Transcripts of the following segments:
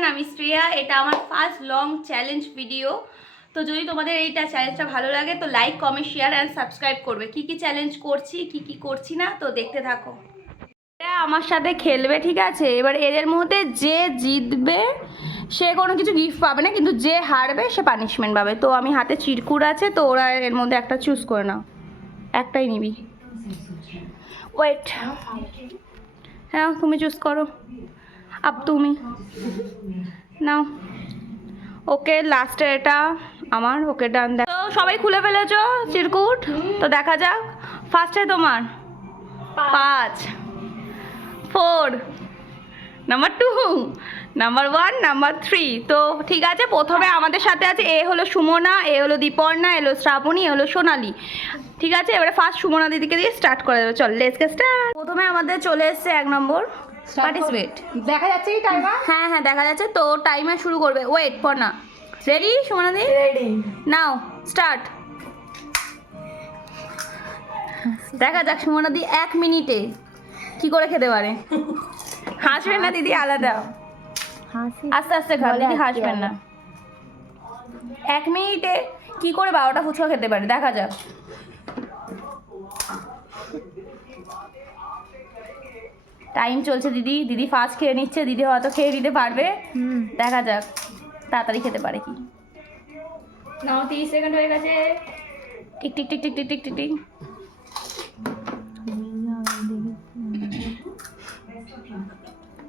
Everyone, আমি শ্রেয়া। এটা আমার ফার্স্ট লং চ্যালেঞ্জ ভিডিও। তো যদি তোমাদের এইটা চ্যালেঞ্জটা ভালো লাগে তো like, comment, share and subscribe করবে। কি কি চ্যালেঞ্জ করছি, কি কি করছি না, তো দেখতে থাকো। এরা আমার সাথে খেলবে, ঠিক আছে? এবার এদের মধ্যে যে জিতবে সে কোনো কিছু গিফট পাবে না, কিন্তু যে হারবে সে পানিশমেন্ট পাবে। তো আমি হাতে চিরকুট আছে, তো ওরা এর মধ্যে একটা চুজ করে নাও। একটাই নিবি। ওয়েট, হ্যাঁ তুমি চুজ করো। আপ তুমি নাও। ওকে, লাস্টে এটা আমার। ওকে ডান। তো সবাই খুলে ফেলেছো চিরকুট, তো দেখা যাক। ফার্স্টে তোমার 5, 4, নাম্বার 2, নাম্বার 1, নাম্বার 3। তো ঠিক আছে, প্রথমে আমাদের সাথে আছে এ হলো সুমনা, এ হলো দীপর্ণা, এ হলো শ্রাবণী, এ হলো সোনালি। ঠিক আছে, এবারে ফার্স্ট সুমনা দিদিকে দিয়ে স্টার্ট করে দেবো। চল লেটস গেট স্টার্ট। প্রথমে আমাদের চলে এসছে 1 নম্বর পার্টিসিপেট। দেখা যাচ্ছে এই টাইমার? হ্যাঁ হ্যাঁ দেখা যাচ্ছে। তো টাইমার শুরু করবে। Wait Parna, ready? সুমনা দি রেডি, নাও স্টার্ট। দেখা যাক সুমনা দি 1 মিনিটে কি করে খেতে পারে। হাসবেন না দিদি, আলাদা। আস্তে আস্তে খাও দিদি, হাসবেন না। 1 মিনিটে কি করে 12টা ফুচকা খেতে পারে, দেখা যাক। টাইম চলছে দিদি। দিদি ফার্স্ট খেয়ে নিচ্ছে। দিদি হয়তো খেয়ে দিতে পারবে, দেখা যাক তাড়াতাড়ি খেতে পারে কি। নাও 30 সেকেন্ড হয়ে গেছে। Tick tick tick tick tick tick tick tick.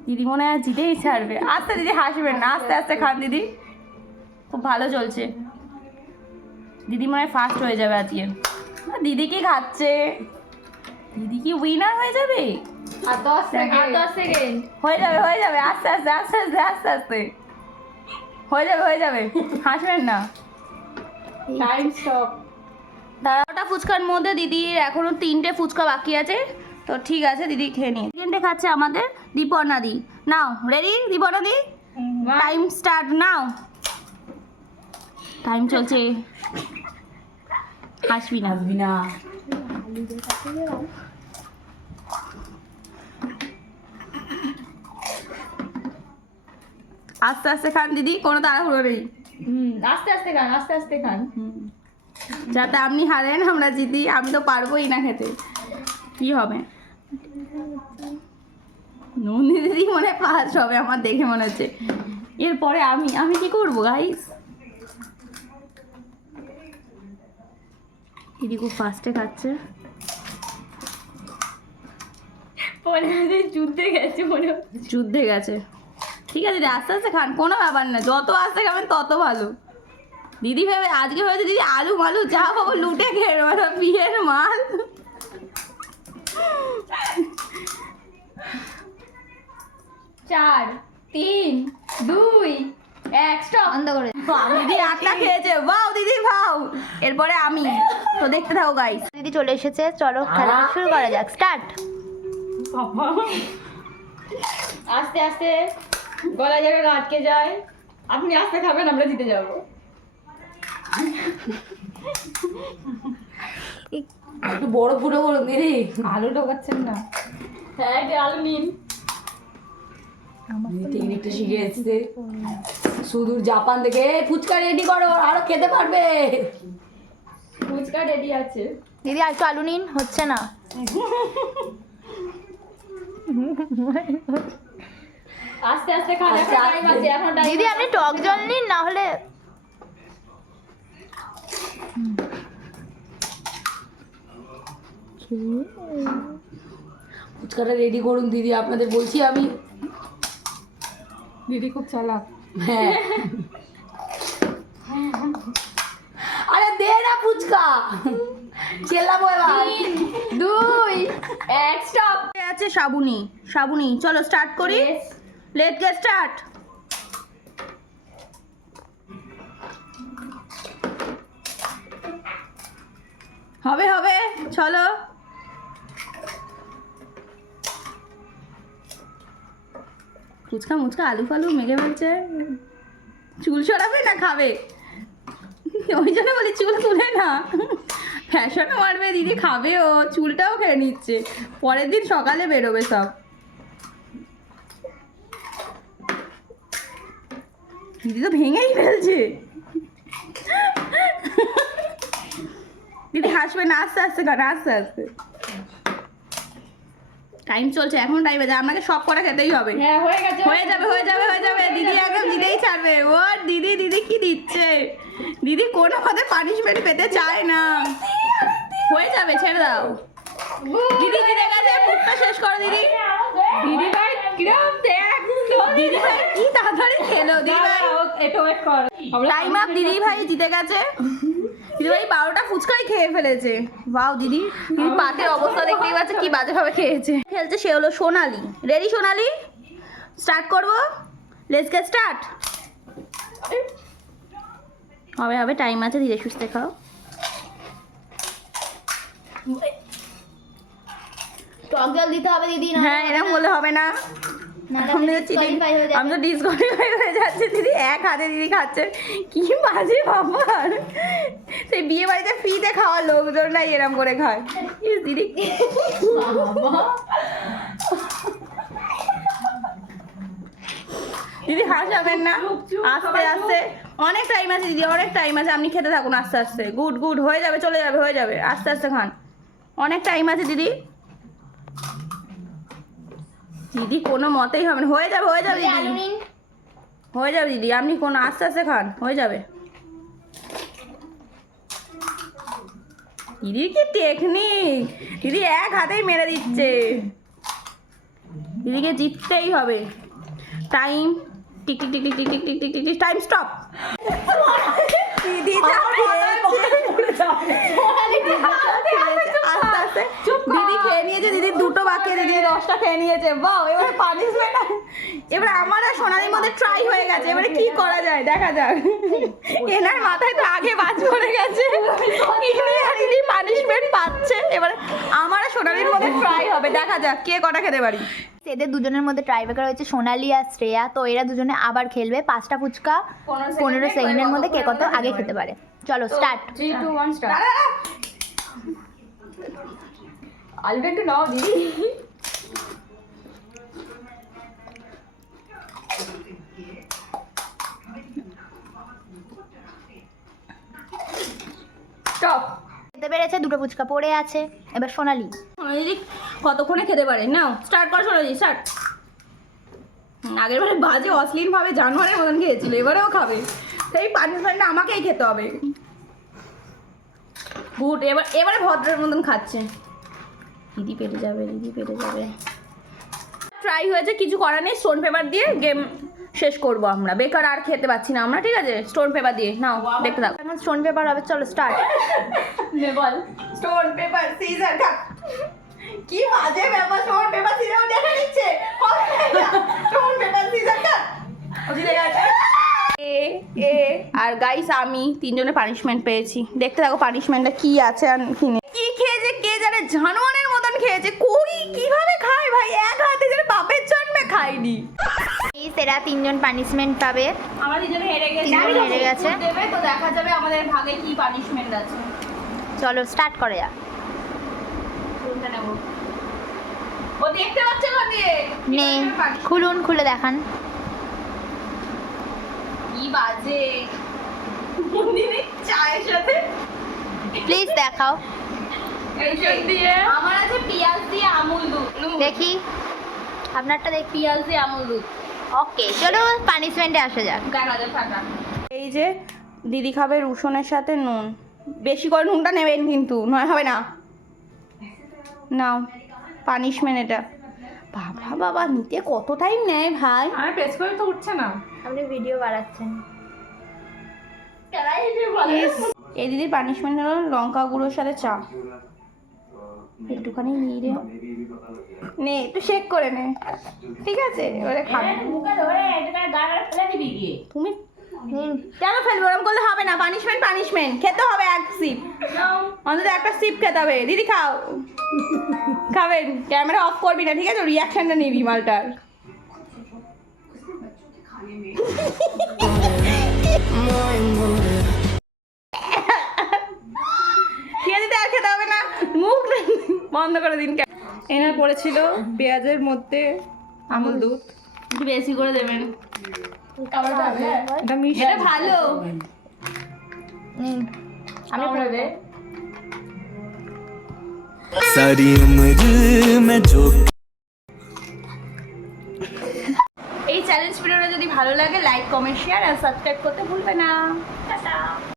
দিদি মনে হয় জিতেই ছাড়বে। আস্তে দিদি, হাসবেন না, আস্তে আস্তে খান দিদি। খুব ভালো চলছে। দিদি মনে হয় ফার্স্ট হয়ে যাবে আজকে। দিদি কি খাচ্ছে? দিদি কি উইনার হয়ে যাবে? আর 10 সেকেন্ড হয়ে যাবে, হয়ে যাবে। আস্তে আস্তে আস্তে আস্তে আস্তে আস্তে হয়ে যাবে, হয়ে যাবে। হাসবেন না। Time stop. 12টা ফুচকার মধ্যে দিদির এখনো 3টে ফুচকা বাকি আছে। তো ঠিক আছে, দিদি খেয়ে নিয়ে। সেকেন্ডে খাচ্ছে আমাদের দীপর্ণা দি। নাও রেডি দীপর্ণা দি, টাইম স্টার্ট নাও। টাইম চলছে। হাসবি না, হাসবি না। আস্তে আস্তে খান দিদি, কোনো তাড়াহুড়ো নেই। আস্তে আস্তে খান, আস্তে আস্তে খান। যাতে আপনি হারেন আমরা জিতি। আমি তো পারবোই না খেতে। কি হবে? নন্দি দিদি মনে হয় ফার্স্ট হবে, আমার দেখে মনে হচ্ছে। এরপরে আমি কি করবো গাইস? দিদি খুব ফার্স্টে খাচ্ছে। যুদ্ধে গেছে মনে হচ্ছে। যুদ্ধে গেছে। ঠিক আছে দিদি, আস্তে আস্তে খান, কোনো ব্যাপার না। যত আস্তে খাবেন তত ভালো। দিদি ভেবে আজকে ভেবেছে দিদি আলু মালু যা পাবো লুটে খেয়ে নেবো, বিয়ের মাল। 4, 3, 2, 1 স্টপ। বন্ধ করে। দিদি 8টা খেয়েছে। বাও দিদি বাও। এরপরে আমি। তো দেখতে থাকো গাইস। দিদি চলে এসেছে, চলো খেলা শুরু করা যাক। স্টার্ট। আস্তে আস্তে, গলা যেন না আটকে যায়। আপনি আস্তে খাবেন, আমরা জিতে যাব। একটু বড় ফুটো করুন দিদি। আলু ঢোকাচ্ছেন না। হ্যাঁ, এটা আলু নিন। টেকনিকটা শিখে এসেছে সুদূর জাপান থেকে। ফুচকা রেডি করো, আরো খেতে পারবে। ফুচকা রেডি আছে। দিদি আর একটু আলু নিন, হচ্ছে না। আস্তে আস্তে খান, এখন টাইম আছে, এখন টাইম। দিদি আপনি টক জল নিন, না হলে ফুচকাটা রেডি করুন দিদি, আপনাদের বলছি আমি। দিদি খুব চালাক। হ্যাঁ, আরে দে না ফুচকা। চেল্লাবো এবার। 3, 2, 1 স্টপ। আছে সাবুনি। সাবুনি, চলো স্টার্ট করি। Let's get start. হবে হবে, চলো। ফুচকা মুচকা আলু ফালু মেখে ফেলছে। চুল সরাবে না খাবে? ওই জন্য বলি চুল তুলে না। ফ্যাশনও মারবে দিদি, খাবে ও, চুলটাও খেয়ে নিচ্ছে। পরের দিন সকালে বেরোবে সব। দিদি তো ভেঙেই ফেলছে। দিদি হাসবে না, আস্তে আস্তে খান, আস্তে আস্তে। টাইম চলছে, এখন টাইম আছে, আপনাকে সব করে খেতেই হবে। হ্যাঁ হয়ে গেছে। হয়ে যাবে হয়ে যাবে হয়ে যাবে, দিদি একদম দিতেই ছাড়বে। ও দিদি, দিদি কি দিচ্ছে, দিদি কোনো মতে পানিশমেন্ট পেতে চায় না। হয়ে যাবে, ছেড়ে দাও। দিদি জিতে গেছে, মুখটা শেষ করো দিদি। দিদি ভাই কিরম দেখ, দিদি ভাই কি তাড়াতাড়ি খেলো, দিদি ভাই এটা ওয়েট কর। টাইম আপ, দিদি ভাই জিতে গেছে। দিদি ভাই 12টা ফুচকাই খেয়ে ফেলেছে। ওয়াও দিদি, দিদি পাতের অবস্থা দেখতেই পাচ্ছে কি বাজেভাবে খেয়েছে। খেলছে সে হলো সোনালি। রেডি সোনালি? স্টার্ট করবো, লেটস গেট স্টার্ট। হবে হবে, টাইম আছে, ধীরে সুস্থে খাও। টক জল দিতে হবে দিদি, না হ্যাঁ এরকম বলে হবে না, আমি তো disqualify হয়ে যাবে। আমি তো ডিসকোয়ালিফাই হয়ে যাচ্ছে। দিদি এক হাতে দিদি খাচ্ছে, কি বাজে ব্যাপার। সেই বিয়ে বাড়িতে ফ্রিতে খাওয়া লোকজনরাই এরম করে খায়। ইস, দিদি দিদি হাসাবেন না, আস্তে আস্তে, অনেক টাইম আছে দিদি, অনেক টাইম আছে, আপনি খেতে থাকুন আস্তে আস্তে। গুড গুড, হয়ে যাবে, চলে যাবে, হয়ে যাবে, আস্তে আস্তে খান, অনেক টাইম আছে দিদি। দিদি কোনো মতেই হবে না, হয়ে যাবে হয়ে যাবে আলু দিদি, নিন। হয়ে যাবে দিদি, আপনি কোনো আস্তে আস্তে খান, হয়ে যাবে। দিদির কি টেকনিক, দিদি এক হাতেই মেরে দিচ্ছে। দিদিকে জিততেই হবে। Time tick tick tick tick tick tick tick tick tick, time stop. দিদি যা খেয়েছে, আস্তে আস্তে দিদি খেয়ে নিয়েছে, দিদি দুটো বাকি, দিদি 10টা খেয়ে নিয়েছে। বাহ, এবারে পানিশমেন্ট, এবারে আমার আর সোনালির মধ্যে ট্রাই হয়ে গেছে, এবারে কি করা যায় দেখা যাক। এনার মাথায় তো আগে বাজ পড়ে গেছে, ইনি আর ইনি পানিশমেন্ট পাচ্ছে, এবারে আমার আর সোনালির মধ্যে ট্রাই হবে, দেখা যাক কে কটা খেতে পারি। এদের দুজনের মধ্যে ট্রাইব্রেকার হয়েছে সোনালি আর শ্রেয়া, তো এরা দুজনে আবার খেলবে 5টা ফুচকা 15 সেকেন্ডের মধ্যে কে কত আগে খেতে পারে। চলো স্টার্ট। 3 2 1 স্টার্ট। আলুটা একটু নাও দিদি। স্টপ। খেতে পেরেছে, দুটো ফুচকা পড়ে আছে। এবার সোনালি। দিদি কতক্ষণে খেতে পারে, নাও স্টার্ট করো সোনালি, স্টার্ট। আগের বারে বাজে অশ্লীলভাবে জানোয়ারের মতন খেয়েছিল, এবারেও খাবে, সেই পানিশমেন্টটা আমাকেই খেতে হবে। গুড, এবারে ভদ্রের মতন খাচ্ছে। দিদি পেটে যাবে, দিদি পেটে যাবে। ট্রাই হয়েছে, কিছু করার নেই, স্টোন পেপার দিয়ে গেম শেষ করবো আমরা, বেকার আর খেতে পাচ্ছি না আমরা, ঠিক আছে? স্টোন পেপার দিয়ে নাও, দেখতে থাকো। এখন স্টোন পেপার হবে, চলো স্টার্ট। বল। স্টোন পেপার সিজার কাট। কি বাজে ব্যাপার, স্টোন পেপার সিজার দেখা দিচ্ছে, স্টোন পেপার সিজার কাট। জিতে গেছে এ এ। আর গাইস আমি তিনজনে পানিশমেন্ট পেয়েছি, দেখতে থাকো পানিশমেন্টটা কি আছে আর কি নেই। কি খেয়েছে কে জানে, জানোয়ারের মতন খেয়েছে। কই কিভাবে খায় ভাই, এক হাতে যেন বাপের জন্মে খায়নি। এরা তিনজন পানিশমেন্ট পাবে। আমার তিনজনে হেরে গেছে, তিনজন হেরে গেছে। দেবে তো দেখা যাবে আমাদের ভাগে কি পানিশমেন্ট আছে। চলো স্টার্ট করে যাক। কোনটা নেব? ও দেখতে পাচ্ছে না দিয়ে নেই, খুলুন, খুলে দেখান। কি বাজে মন্দিরে চায়ের সাথে প্লিজ দেখাও। এইসব দিয়ে আমার আছে পেঁয়াজ দিয়ে আমুল দুধ। দেখি আপনারটা দেখি। পেঁয়াজ দিয়ে আমুল দুধ। ওকে, চলো পানিশমেন্টে আসা যাক। দেখা যাক টাকা। এই যে দিদি খাবে রসুনের সাথে নুন, বেশি করে নুনটা নেবেন কিন্তু, নয় হবে না। নাও পানিশমেন্ট এটা। বাবা বাবা, নিতে কত টাইম নেয় ভাই। আরে প্রেস করে তো উঠছে না। আপনি ভিডিও বাড়াচ্ছেন। এই দিদির পানিশমেন্ট হলো লঙ্কা গুঁড়োর সাথে চা। একটুখানি নিয়ে নে, একটু শেক করে নে, ঠিক আছে? এবারে খাবে। তুমি কেন ফেলবো, ওরকম করলে হবে না। পানিশমেন্ট পানিশমেন্ট খেতে হবে, এক সিপ অন্তত, একটা সিপ খেতে হবে। দিদি খাও, খাবেন। ক্যামেরা অফ করবি না, ঠিক আছে? রিয়াকশনটা নিবি মালটার। খেয়ে দিতে আর খেতে হবে না, মুখ বন্ধ করে দিন। এনার পড়েছিল পেঁয়াজের মধ্যে আমুল দুধ, একটু বেশি করে দেবেন। এটা মিষ্টি এটা ভালো। আমি কামড়াবে। सारी उम्र में जो এই চ্যালেঞ্জ ভিডিওটা যদি ভালো লাগে লাইক কমেন্ট শেয়ার আর সাবস্ক্রাইব করতে ভুলবে না। টাটা।